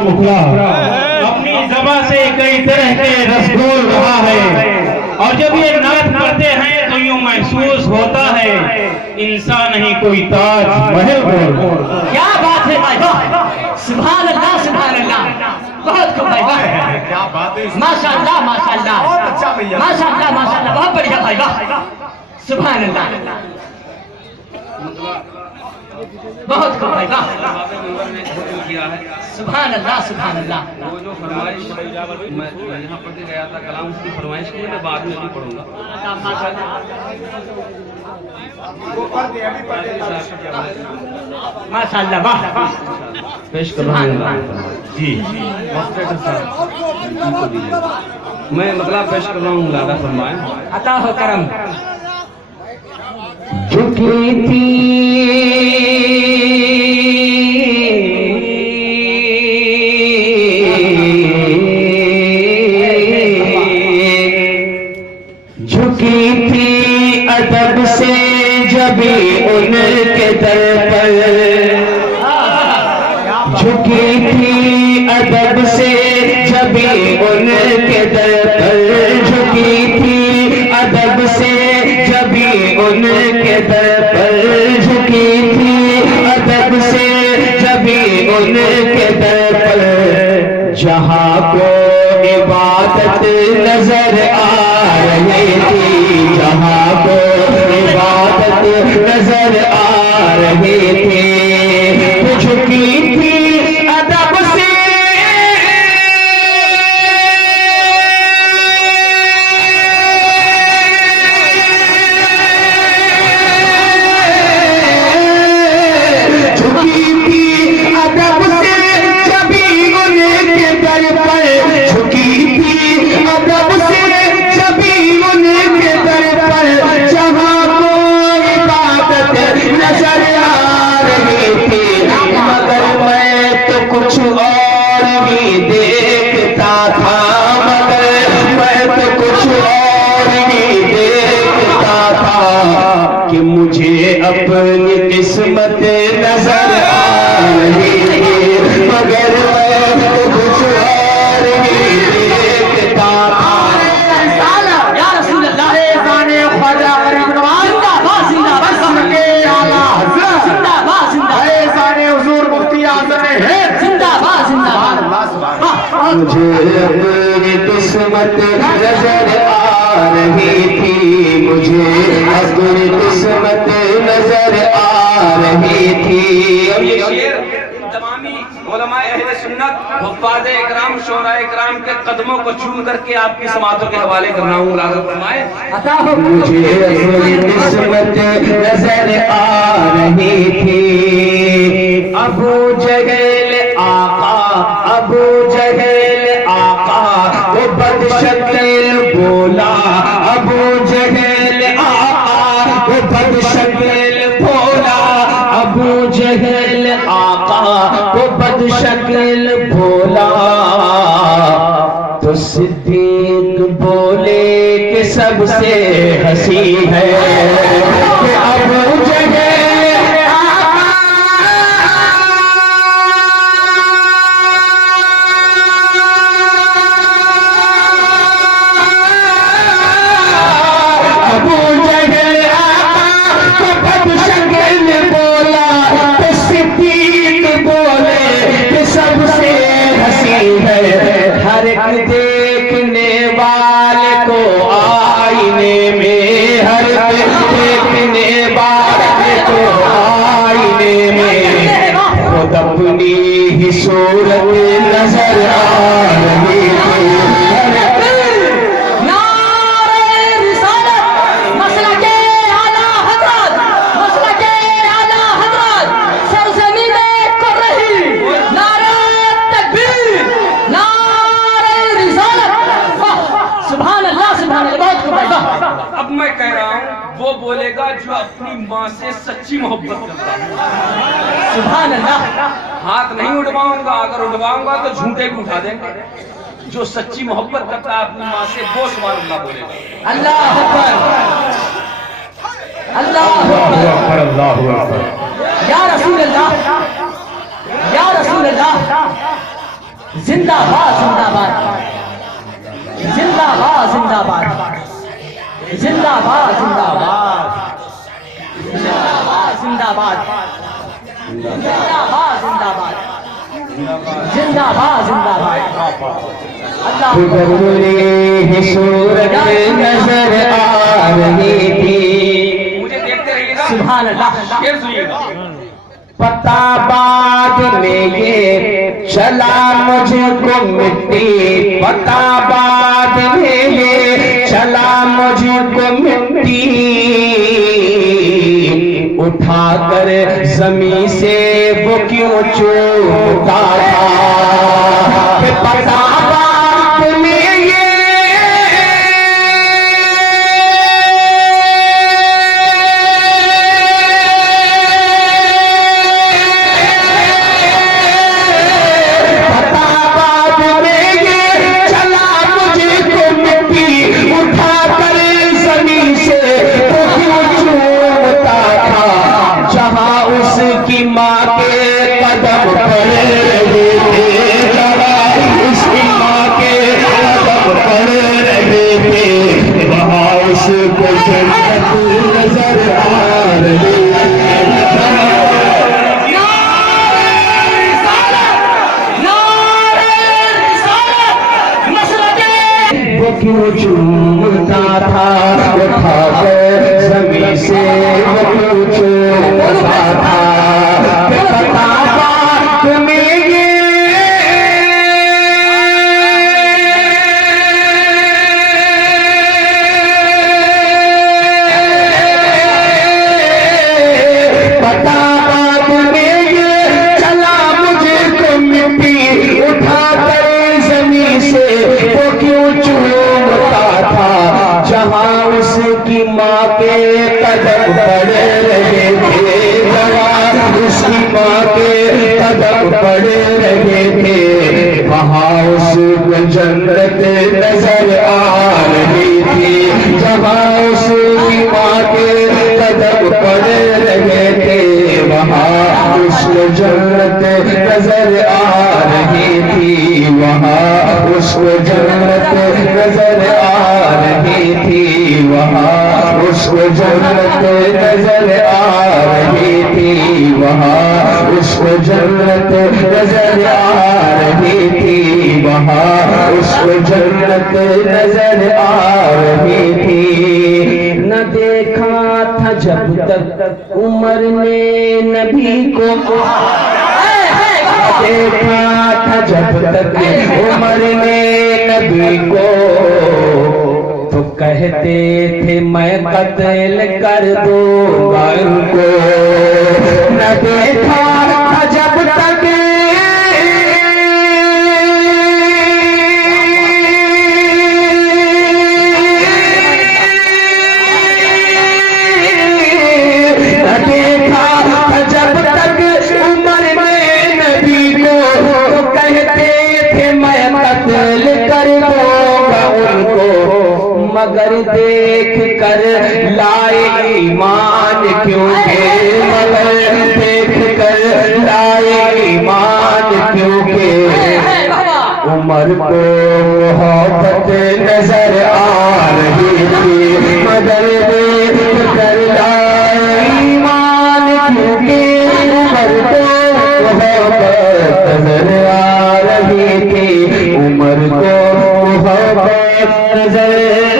मुखड़ा अपनी ज़बान से कई तरह के रस बोल रहा है, और जब ये नाच करते हैं तो यूं महसूस होता है इंसान नहीं कोई ताज महल बोल। क्या बात है भाई, सुभान अल्लाह सुभान अल्लाह, बहुत खूब भाई, वाह क्या बात है, माशाअल्लाह माशाअल्लाह, बहुत अच्छा भैया, माशाअल्लाह माशाअल्लाह, बहुत बढ़िया भाई, वाह सुभान अल्लाह, बहुत खूब भाई, वाह सुभान अल्लाह सुभान अल्लाह। वो जो फरमाइश मैं यहाँ पढ़ के गया था कलाम, उसकी फरमाइश की मैं बाद में भी पढ़ूंगा। वो पढ़ दे, अभी पढ़ दे। माशाअल्लाह, वाह पेश करूँगा जी। मैं मतलब पेश कर रहा हूँ, लादा फरमाए। अता हो करम। झुकी थी अदब से जबी उनके दर पर, झुकी थी अदब से जबी उनके दर पर, झुकी थी अदब से जबी उनके दर पर, झुकी थी अदब से जबी उनके दर पर, जहाँ को इबादत नजर आ रही थी, जहाँ को इबादत नजर आ रही थी, तो झुकी थी अदब से अपनी किस्मत नजर आ रही थी, मगर मैं कुछ और ही देखता था। या रसूल अल्लाह, जाने ख्वाजा गरीब नवाज, जिंदाबाद जिंदाबाद, बस्र के आला हज़रत, जिंदाबाद जिंदाबाद, जाने हुजूर मुफ्ती आज़म है, जिंदाबाद जिंदाबाद। मुझे अपनी किस्मत नजर आ रही थी, मुझे अपनी किस्मत नजर आ रही थी। और ये शेर तमामी उलमाए अहले सुन्नत हुफ्फाज़ इकराम शोराए इकराम के कदमों को चूम करके आपकी समातों के हवाले कर रहा हूँ। लाज़िम फरमाए, अता हो मुझे अपनी किस्मत नजर आ रही थी, अबू जहल आका, अबू जहल आका वो बदशकील बोला, अबू जहल आका वो बदशकील बोला, अबू जहल आका वो बदशकील बोला, तो सिद्दीक बोले कि सबसे हंसी है कि अबू जहल हर एक देखने वाले को आईने में, हर एक देखने वाले को आईने में खुद अपनी ही सूरत नजर आ रही थी। अब मैं कह रहा हूँ वो बोलेगा जो अपनी माँ से सच्ची मोहब्बत करता है। सुभान अल्लाह, हाथ नहीं उठवाऊंगा, अगर उठवाऊंगा तो झूठे भी उठा देंगे। जो सच्ची मोहब्बत करता है अपनी माँ से वो सुभान अल्लाह बोलेगा। अल्लाह अकबर, अल्लाह अकबर, अल्लाहु अकबर। या रसूल अल्लाह, या रसूल अल्लाह, जिंदाबाद जिंदाबाद जिंदाबाद जिंदाबाद जिंदाबाद जिंदाबाद जिंदाबाद जिंदाबाद जिंदाबाद जिंदाबाद जिंदाबाद अल्लाह ही सूरत नजर आ रही थी। मुझे देखते रहिएगा। सुभान अल्लाह। फिर सुनिएगा। पता बाद में ये चला मुझको मिट्टी, पता बाद में ये चला मुझको मिट्टी, उठाकर जमीन से वो क्यों चूमता था कि पता बाद में ये उसकी माँ के कदम पड़ रहे थे, उसकी माँ के कदम पड़ रहे थे, वहाँ उसको जन्नत नजर आ रही वो क्यों चूमता था, उठाकर जमीन से वो क्यों चूमता था। उसकी माँ के कदम पड़ रहे थे, उसकी माँ के कदम पड़ रहे थे, वहाँ उसको जन्नत नजर आ रही थी। जहाँ उसकी माँ के कदम पड़ रहे थे, वहाँ उसको जन्नत नजर आ रही थी, वहाँ उसको जन्नत नजर आ रही थी, वहाँ उसको जन्नत नजर आ रही थी, वहाँ उसको जन्नत नजर आ रही थी, वहाँ उसको जन्नत नजर आ रही थी। न देखा था जब तक उमर ने नबी को, देखा था जब तक उमर ने नबी को, तो कहते थे मैं कत्ल कर दूंगा उनको। न देखा था जब तक उमर ने नबी को, तो कहते थे मैं कत्ल कर दूंगा उनको, मगर देख कर लाए ईमान क्योंकि, मगर देख कर लाए ईमान क्योंकि, उमर को मोहब्बत नजर आ रही थी, मगर देख कर लाए ईमान क्योंकि, उमर को मोहब्बत नजर आ रही थी, उमर को मोहब्बत नजर